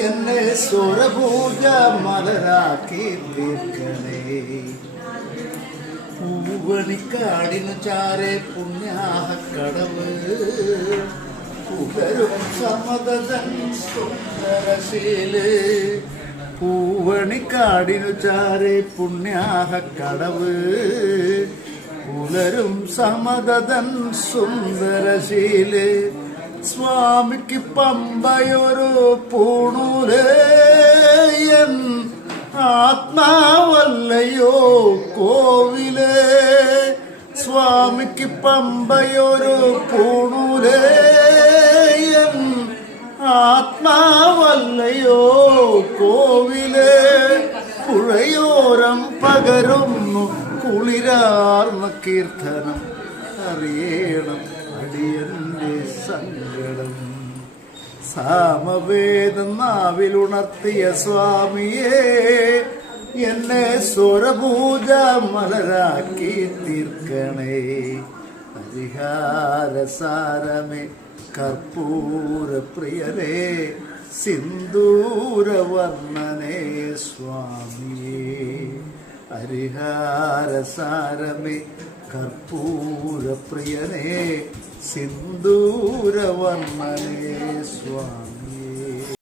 എന്നെ സ്വരപൂജ മലരാക്കി തീർക്കണേ. പൂവണിക്കാടിനു ചാരെ പുണ്യാഹക്കടവ് പുകരും സമതൻ സുന്ദരശീല്. പൂവണിക്കാടിനു ചാരെ പുണ്യാഹക്കടവ് പുലരും സമതൻ സുന്ദരശീല്. സ്വാമിക്ക് പമ്പയൊരു പൂണൂലേയൻ ആത്മാവല്ലയോ കോവിലേ. സ്വാമിക്ക് പമ്പയൊരു പൂണൂലേയൻ ആത്മാവല്ലയോ കോവിലേ. പുഴയോരം പകരുന്നു കുളിരാർന്ന കീർത്തനം അറിയണം അടിയന്റെ സങ്കടം. സാമവേദം നാവിലുണർത്തിയ സ്വാമിയേ എന്നെ സ്വരപൂജ മലരാക്കി തീർക്കണേ. ഹരിഹാരസാരമേ കർപ്പൂര പ്രിയരേ സിന്ദൂരവർണ്ണനേ സ്വാമിയേ. ഹരിഹാരസാരമേ കർപ്പൂര പ്രിയനേ സിന്ദൂരവർണ്ണനേ സ്വാമി.